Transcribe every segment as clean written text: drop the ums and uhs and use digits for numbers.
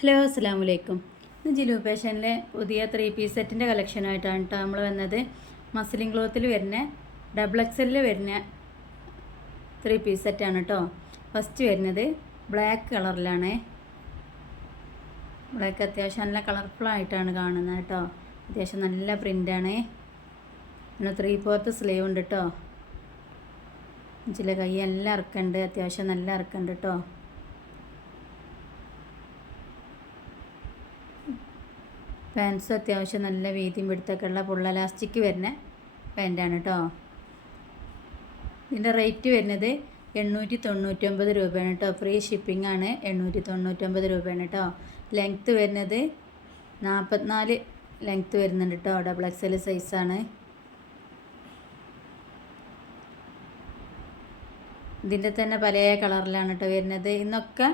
Hello അസ്സാം വലൈക്കും. ഇന്ന് ജിലു ഫാഷനിലെ പുതിയ 3 പീസ് സെറ്റിൻ്റെ കളക്ഷനായിട്ടാണ് കേട്ടോ നമ്മൾ വന്നത്. മസ്ലിൻ ക്ലോത്തിൽ വരുന്ന ഡബിൾ എക്സലിൽ വരുന്ന 3 പീസ് സെറ്റാണ് കേട്ടോ. ഫസ്റ്റ് വരുന്നത് ബ്ലാക്ക് കളറിലാണ്. ബ്ലാക്ക് അത്യാവശ്യം നല്ല കളർഫുള്ളായിട്ടാണ് കാണുന്നത് കേട്ടോ. അത്യാവശ്യം നല്ല പ്രിൻ്റാണ്. പിന്നെ 3/4 സ്ലീവ് ഉണ്ട് കേട്ടോ. ചില കൈ എല്ലാം ഇറക്കുന്നുണ്ട്, അത്യാവശ്യം നല്ല ഇറക്കുന്നുണ്ട് കേട്ടോ. പാൻസ് അത്യാവശ്യം നല്ല വീതിയും പിടുത്തൊക്കെ ഉള്ള ഫുൾ എലാസ്റ്റിക് വരുന്ന പാൻറ്റാണ് കേട്ടോ. ഇതിൻ്റെ റേറ്റ് വരുന്നത് 899 രൂപയാണ് കേട്ടോ. ഫ്രീ ഷിപ്പിംഗ് ആണ്. 899 രൂപയാണ് കേട്ടോ. ലെങ്ത്ത് വരുന്നത് 44 ലെങ്ത്ത് വരുന്നുണ്ട് കേട്ടോ. ഡബിൾ എക്സൽ സൈസാണ്. ഇതിൻ്റെ തന്നെ പല കളറിലാണ് കേട്ടോ വരുന്നത്. ഇന്നൊക്കെ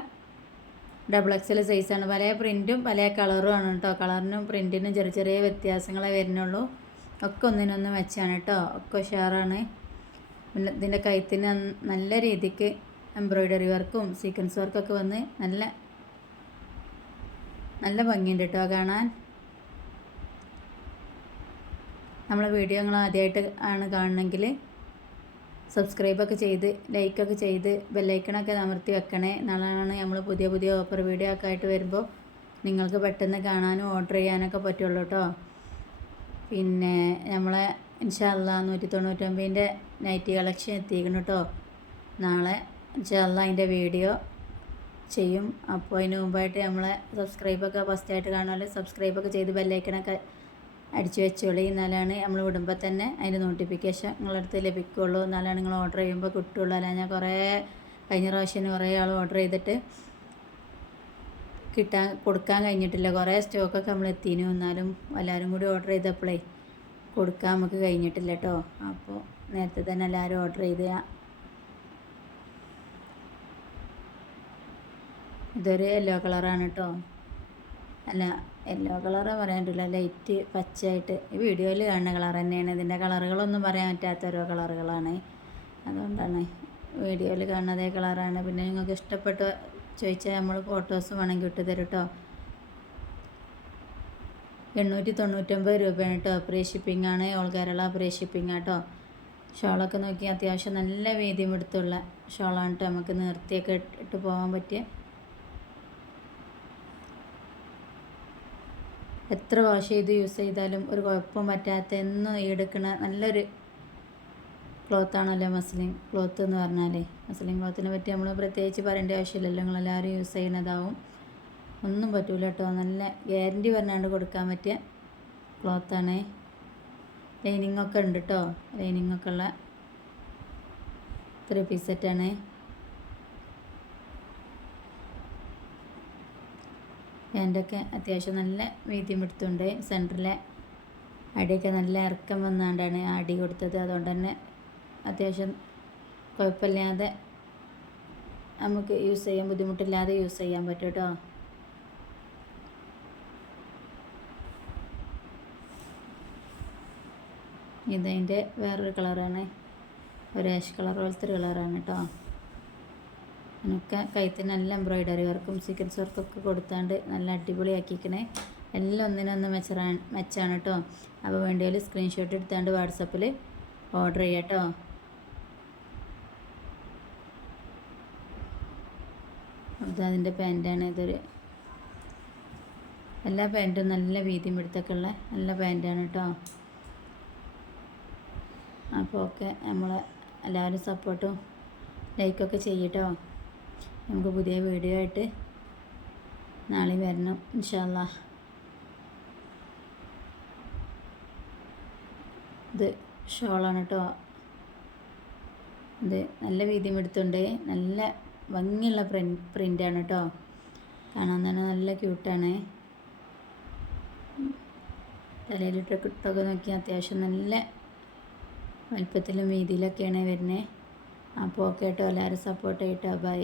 ഡബിൾ എക്സൽ സൈസാണ്. പല പ്രിൻറ്റും പല കളറും ആണ് കേട്ടോ. കളറിനും പ്രിൻറ്റിനും ചെറിയ ചെറിയ വ്യത്യാസങ്ങളെ വരുന്നുള്ളൂ. ഒക്കെ ഒന്നിനൊന്ന് വെച്ചാണ് കേട്ടോ. ഒക്കെ ഉഷാറാണ്. പിന്നെ ഇതിൻ്റെ കഴുത്തിന് നല്ല രീതിക്ക് എംബ്രോയ്ഡറി വർക്കും സീക്വൻസ് വർക്കൊക്കെ വന്ന് നല്ല നല്ല ഭംഗിയുണ്ട് കേട്ടോ കാണാൻ. നമ്മളെ വീഡിയോ നിങ്ങൾ ആദ്യമായിട്ട് ആണ് കാണണമെങ്കിൽ സബ്സ്ക്രൈബൊക്കെ ചെയ്ത് ലൈക്കൊക്കെ ചെയ്ത് ബെല്ലൈക്കണൊക്കെ അമർത്തി വെക്കണേ. നാളെയാണ് നമ്മൾ പുതിയ പുതിയ ഓഫർ വീഡിയോ ഒക്കെ ആയിട്ട് വരുമ്പോൾ നിങ്ങൾക്ക് പെട്ടെന്ന് കാണാനും ഓർഡർ ചെയ്യാനൊക്കെ പറ്റുള്ളൂ കേട്ടോ. പിന്നെ നമ്മളെ ഇൻഷാ അല്ലാ 199ൻ്റെ നൈറ്റി കളക്ഷൻ എത്തിക്കണം കേട്ടോ. നാളെ ഇൻഷാ അല്ലാ അതിൻ്റെ വീഡിയോ ചെയ്യും. അപ്പോൾ അതിന് മുമ്പായിട്ട് നമ്മളെ സബ്സ്ക്രൈബൊക്കെ ഫസ്റ്റായിട്ട് കാണുമല്ലോ. സബ്സ്ക്രൈബൊക്കെ ചെയ്ത് ബെല്ലൈക്കണൊക്കെ അടിച്ചു വെച്ചോളി. എന്നാലാണ് നമ്മൾ വിടുമ്പോൾ തന്നെ അതിൻ്റെ നോട്ടിഫിക്കേഷൻ നിങ്ങളുടെ അടുത്ത് ലഭിക്കുകയുള്ളൂ. എന്നാലാണ് നിങ്ങൾ ഓർഡർ ചെയ്യുമ്പോൾ കിട്ടുള്ളൂ. അല്ല ഞാൻ കഴിഞ്ഞ പ്രാവശ്യം കുറേ ആൾ ഓർഡർ ചെയ്തിട്ട് കൊടുക്കാൻ കഴിഞ്ഞിട്ടില്ല. കുറേ സ്റ്റോക്കൊക്കെ നമ്മൾ എത്തിനു. എന്നാലും എല്ലാവരും കൂടി ഓർഡർ ചെയ്തപ്പോഴേ കൊടുക്കാൻ നമുക്ക് കഴിഞ്ഞിട്ടില്ല കേട്ടോ. അപ്പോൾ നേരത്തെ തന്നെ എല്ലാവരും ഓർഡർ ചെയ്ത്. ഇതൊരു യെല്ലോ കളറാണ് കേട്ടോ. അല്ല യെല്ലോ കളറ് പറയാൻ പറ്റില്ല, ലൈറ്റ് പച്ചയായിട്ട് ഈ വീഡിയോയിൽ കാണുന്ന കളർ തന്നെയാണ്. ഇതിൻ്റെ കളറുകളൊന്നും പറയാൻ പറ്റാത്ത ഓരോ കളറുകളാണ്. അതുകൊണ്ടാണ് വീഡിയോയിൽ കാണുന്നതേ കളറാണ്. പിന്നെ നിങ്ങൾക്ക് ഇഷ്ടപ്പെട്ട് ചോദിച്ചാൽ നമ്മൾ ഫോട്ടോസ് വേണമെങ്കിൽ ഇട്ട് തരും കേട്ടോ. 899 രൂപയാണ് കേട്ടോ. ഫ്രീ ഷിപ്പിംഗ് ആണ്. ഓൾ കേരള ഫ്രീ ഷിപ്പിംഗ് ആട്ടോ. ഷോളൊക്കെ നോക്കി അത്യാവശ്യം നല്ല വീതിയും എടുത്തുള്ള ഷോളാണ് കേട്ടോ. നമുക്ക് നിർത്തിയൊക്കെ ഇട്ട് പോകാൻ പറ്റിയ, എത്ര വാഷ് ചെയ്ത് യൂസ് ചെയ്താലും ഒരു കുഴപ്പം പറ്റാത്ത എന്നും എടുക്കണ നല്ലൊരു ക്ലോത്താണല്ലോ മസ്ലിൻ ക്ലോത്ത് എന്ന് പറഞ്ഞാൽ. മസ്ലിൻ ക്ലോത്തിനെ പറ്റി നമ്മൾ പ്രത്യേകിച്ച് പറയേണ്ട ആവശ്യമില്ലല്ലോ. നിങ്ങളെല്ലാവരും യൂസ് ചെയ്യുന്നതാവും. ഒന്നും പറ്റൂല കേട്ടോ. നല്ല ഗ്യാരൻറ്റി പറഞ്ഞാണ്ട് കൊടുക്കാൻ പറ്റിയ ക്ലോത്താണ്. ലൈനിങ്ങൊക്കെ ഉണ്ട് കേട്ടോ. ലൈനിങ്ങൊക്കെ ഉള്ള 3 പീസ് സെറ്റാണ്. പാൻറ്റൊക്കെ അത്യാവശ്യം നല്ല വീതിയും എടുത്തുണ്ട്. സെൻറ്ററിലെ അടിയൊക്കെ നല്ല ഇറക്കം വന്നാണ്ടാണ് അടി കൊടുത്തത്. അതുകൊണ്ട് തന്നെ അത്യാവശ്യം കുഴപ്പമില്ലാതെ നമുക്ക് യൂസ് ചെയ്യാൻ, ബുദ്ധിമുട്ടില്ലാതെ യൂസ് ചെയ്യാൻ പറ്റും കേട്ടോ. ഇതതിൻ്റെ വേറൊരു കളറാണ്. ഒരു ആഷ് കളർ പോലത്തെ ഒരു കളറാണ് കേട്ടോ. എനിക്ക് കഴുത്തിന് നല്ല എംബ്രോയ്ഡറി വർക്കും സീക്വൻസ് വർക്കൊക്കെ കൊടുത്താണ്ട് നല്ല അടിപൊളിയാക്കിക്കണേ. എല്ലാം ഒന്നിനൊന്ന് മെച്ചാണ് കേട്ടോ. അപ്പോൾ വേണ്ടിയാൽ സ്ക്രീൻഷോട്ട് എടുത്താണ്ട് വാട്സപ്പിൽ ഓർഡർ ചെയ്യാം കേട്ടോ. അതിൻ്റെ പാൻറ്റാണ്. എല്ലാ പാൻറ്റും നല്ല വീതിയും പിടുത്തൊക്കെ ഉള്ള നല്ല പാൻറ്റാണ് കേട്ടോ. അപ്പോൾ ഓക്കെ, നമ്മളെ എല്ലാവരും സപ്പോർട്ടും ലൈക്കൊക്കെ ചെയ്യട്ടോ. നമുക്ക് പുതിയ വീഡിയോ ആയിട്ട് നാളെ വരണം ഇൻഷാ അല്ലാ. ഇത് ഷോളാണ് കേട്ടോ. ഇത് നല്ല വീതിയും എടുത്തുണ്ട്. നല്ല ഭംഗിയുള്ള പ്രിൻ്റാണ് കേട്ടോ. കാണാൻ തന്നെ നല്ല ക്യൂട്ടാണ്. തലയിലിട്ടൊക്കെ നോക്കി അത്യാവശ്യം നല്ല വലിപ്പത്തിലും വീതിയിലൊക്കെയാണ് വരുന്നത്. അപ്പോൾ ഓക്കെ കേട്ടോ. എല്ലാവരും സപ്പോർട്ട് ചെയ്യട്ടോ. ബൈ.